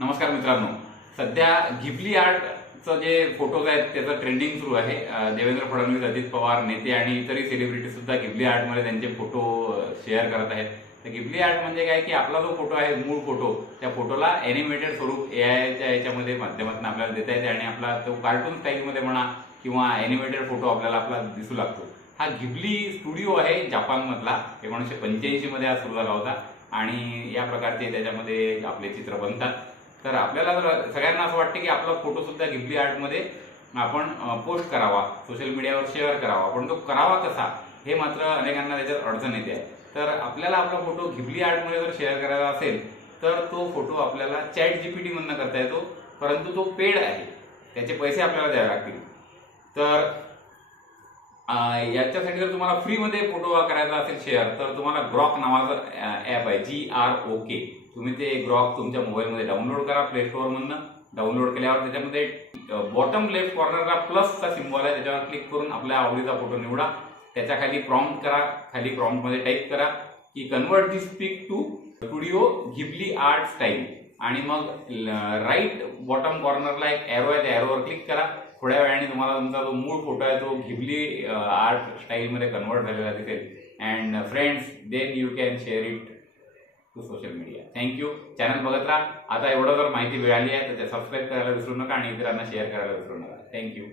नमस्कार मित्रांनो, सध्या घिबली आर्टचं जे फोटोज आहेत त्याचं ट्रेंडिंग सुरू आहे। देवेंद्र फडणवीस, अजित पवार, नेते आणि इतरही सेलिब्रिटी सुद्धा घिबली आर्टमध्ये त्यांचे फोटो शेअर करत आहेत। तर घिबली आर्ट म्हणजे काय की आपला जो फोटो आहे, मूळ फोटो, त्या फोटोला ॲनिमेटेड स्वरूप एआयच्या याच्यामध्ये माध्यमातून आपल्याला देता येते आणि आपला तो कार्टून स्टाईलमध्ये म्हणा किंवा ॲनिमेटेड फोटो आपल्याला आपला दिसू लागतो। हा घिबली स्टुडिओ आहे जापानमधला, 1985 मध्ये हा सुरू झाला होता आणि या प्रकारचे त्याच्यामध्ये आपले चित्र बनतात। तर आपल्याला जर सगळ्यांना असं वाटतं की आपला फोटो सुद्धा घिबली आर्टमध्ये आपण पोस्ट करावा, सोशल मीडियावर शेअर करावा, पण तो करावा कसा हे मात्र अनेकांना त्याच्यात अडचण येते। तर आपल्याला आपला फोटो घिबली आर्टमध्ये जर शेअर करायचा असेल तर तो फोटो आपल्याला ChatGPT मधनं करता येतो, परंतु तो पेड आहे, त्याचे पैसे आपल्याला द्यावे लागतील। तर याच्यासाठी जर तुम्हाला फ्रीमध्ये फोटो करायचा असेल शेअर तर तुम्हाला ग्रॉक नावाचं ॲप आहे, GROK, तुम्ही ते ग्रॉक तुमच्या मोबाईलमध्ये डाउनलोड करा, प्ले स्टोअरमधनं डाउनलोड केल्यावर त्याच्यामध्ये बॉटम लेफ्ट कॉर्नरला प्लसचा सिम्बॉल आहे, त्याच्यावर क्लिक करून आपल्या आवडीचा फोटो निवडा, त्याच्या खाली प्रॉम्प्ट करा, खाली प्रॉम्प्टमध्ये टाईप करा की convert this pic to studio Ghibli art style आणि मग राईट बॉटम कॉर्नरला एक ॲरो आहे, त्या ॲरोवर क्लिक करा। थोड्या वेळाने तुम्हाला तुमचा जो मूळ फोटो आहे तो घिबली आर्ट स्टाईलमध्ये कन्वर्ट झालेला दिसेल। And friends, then you can share it to social media. Thank you. Channel बघत राहा। आता एवढं जर माहिती मिळाली आहे तर सबस्क्राईब करायला विसरू नका आणि इतरांना शेअर करायला विसरू नका। थँक्यू।